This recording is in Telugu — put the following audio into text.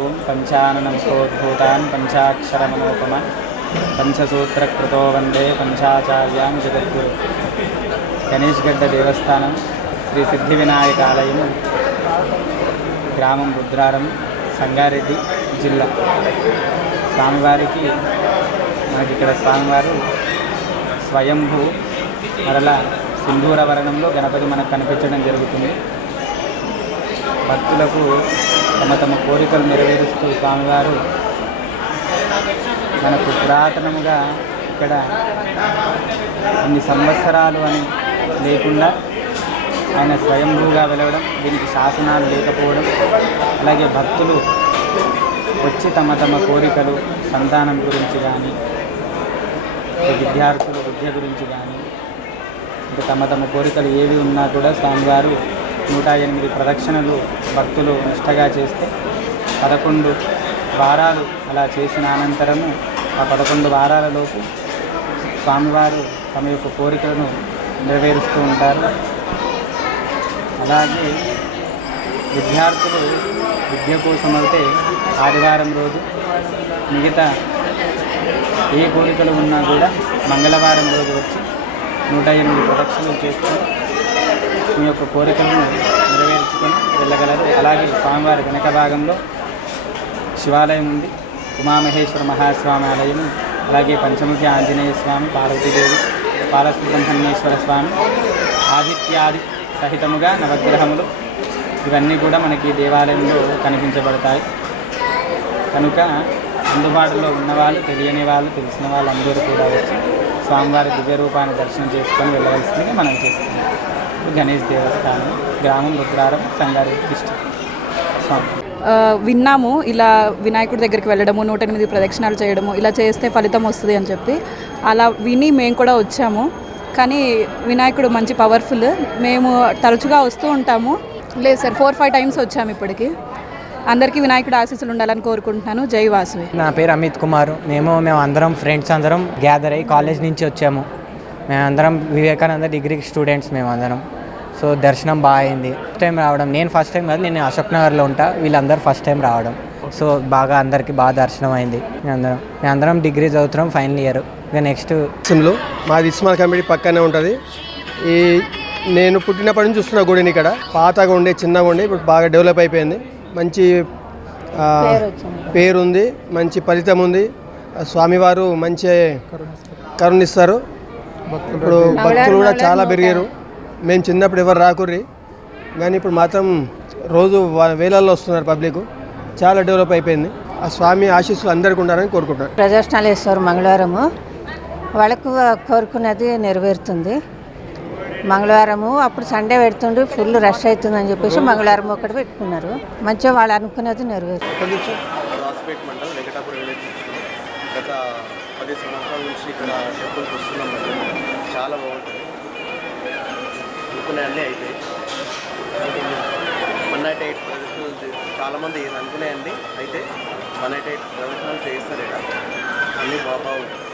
ఓం పంచాననకోద్భూతాన్ పంచాక్షరమనోపమ పంచసూత్రకృతో వందే పంచాచార్యాన్ జగద్గురు. గణేష్గడ్డ దేవస్థానం శ్రీ సిద్ధి వినాయక ఆలయం, గ్రామం రుద్రారం, సంగారెడ్డి జిల్లా. స్వామివారికి మనకి ఇక్కడ స్వామివారు స్వయంభూ మరలా సింధూర వర్ణంలో గణపతి మనకు కనిపించడం జరుగుతుంది. భక్తులకు తమ తమ కోరికలు నెరవేరుస్తూ స్వామివారు మనకు పురాతనముగా ఇక్కడ కొన్ని సంవత్సరాలు అని లేకుండా ఆయన స్వయంభూగా వెలవడం, దీనికి శాసనాలు లేకపోవడం, అలాగే భక్తులు వచ్చి తమ తమ కోరికలు సంతానం గురించి కానీ, విద్యార్థుల విద్య గురించి కానీ, ఇంకా తమ తమ కోరికలు ఏవి ఉన్నా కూడా స్వామివారు 108 ప్రదక్షిణలు భక్తులు నిష్టగా చేస్తే 11 వారాలు అలా చేసిన అనంతరము ఆ 11 వారాలలోపు స్వామివారు తమ యొక్క కోరికలను నెరవేరుస్తూ ఉంటారు. అలాగే విద్యార్థులు విద్య కోసం అయితే ఆదివారం రోజు, మిగతా ఏ కోరికలు ఉన్నా కూడా మంగళవారం రోజు వచ్చి 108 ప్రదక్షిణలు చేసుకొని మీ యొక్క కోరికలను నెరవేర్చుకొని వెళ్ళగలరు. అలాగే స్వామివారి వెనక భాగంలో శివాలయం ఉంది, ఉమామహేశ్వర మహాస్వామి ఆలయం, అలాగే పంచముఖి ఆంజనేయ స్వామి, పార్వతీదేవి, బాలసుబ్రహ్మణ్యేశ్వర స్వామి, ఆదిత్యాది సహితముగా నవగ్రహములు ఇవన్నీ కూడా మనకి దేవాలయంలో కనిపించబడతాయి. కనుక అందుబాటులో ఉన్నవాళ్ళు, తెలియని వాళ్ళు, తెలిసిన వాళ్ళందరూ కూడా వచ్చి స్వామివారి దివ్య రూపాన్ని దర్శనం చేసుకొని వెళ్ళవలసింది మనం చేస్తున్నాం. గణేష్ దేవస్థానం, గ్రామం రుద్రారం, సంగారెడ్డి డిస్ట్రిక్ట్. స్వామి విన్నాము ఇలా వినాయకుడి దగ్గరికి వెళ్ళడము, 108 ప్రదక్షిణాలు చేయడము, ఇలా చేస్తే ఫలితం వస్తుంది అని చెప్పి అలా విని మేము కూడా వచ్చాము. కానీ వినాయకుడు మంచి పవర్ఫుల్. మేము తరచుగా వస్తూ ఉంటాము. లేదు సార్, 4-5 టైమ్స్ వచ్చాము ఇప్పటికి. అందరికీ వినాయకుడు ఆశీస్సులు ఉండాలని కోరుకుంటున్నాను. జై వాసవి. నా పేరు అమిత్ కుమార్. మేము అందరం ఫ్రెండ్స్ అందరం గ్యాదర్ అయ్యి కాలేజ్ నుంచి వచ్చాము. మేమందరం వివేకానంద డిగ్రీ స్టూడెంట్స్ మేమందరం. సో దర్శనం బాగా అయింది. ఫస్ట్ టైం రావడం, నేను ఫస్ట్ టైం కాదు, నేను అశోక్ నగర్లో ఉంటా, వీళ్ళందరూ ఫస్ట్ టైం రావడం. సో బాగా అందరికీ బాగా దర్శనం అయింది. మేమందరం డిగ్రీ చదువుతున్నాం, ఫైనల్ ఇయర్. ఇక నెక్స్ట్ సిమ్లో మాది ఇస్మాల్ కమిటీ పక్కనే ఉంటుంది. నేను పుట్టినప్పటి నుంచి చూస్తున్న గుడిని ఇక్కడ పాతగా ఉండే, చిన్నగా ఉండే, ఇప్పుడు బాగా డెవలప్ అయిపోయింది. మంచి పేరు ఉంది, మంచి ఫలితం ఉంది. స్వామివారు మంచి కరుణిస్తారు. ఇప్పుడు భక్తులు కూడా చాలా పెరిగారు. మేము చిన్నప్పుడు ఎవరు రాకుర్రి, కానీ ఇప్పుడు మాత్రం రోజు వేలల్లో వస్తున్నారు పబ్లిక్. చాలా డెవలప్ అయిపోయింది. ఆ స్వామి ఆశీస్సులు అందరికీ ఉండాలని కోరుకుంటారు. ప్రదర్శనలు వేస్తారు మంగళవారము, వాళ్ళకు కోరుకున్నది నెరవేరుతుంది. మంగళవారము అప్పుడు సండే పెడుతుండ్రు, ఫుల్ రష్ అవుతుందని చెప్పేసి మంగళవారం ఒకటి పెట్టుకున్నారు. మంచిగా వాళ్ళు అనుకున్నది నెరవేరుతుంది. రాజ్పేట్ మండలం వెంకటాపురం విలేజ్. గత 10 సంవత్సరాల నుంచి ఇక్కడ టెంపుల్కి వస్తున్నాం. చాలా బాగుంటుంది. అనుకునేవన్నీ అవుతాయి. 108 ప్రదర్శనలు చాలామంది అనుకునేయండి అయితే 108 ప్రదర్శనలు చేస్తారు ఇక్కడ. అన్నీ బాగుంటుంది.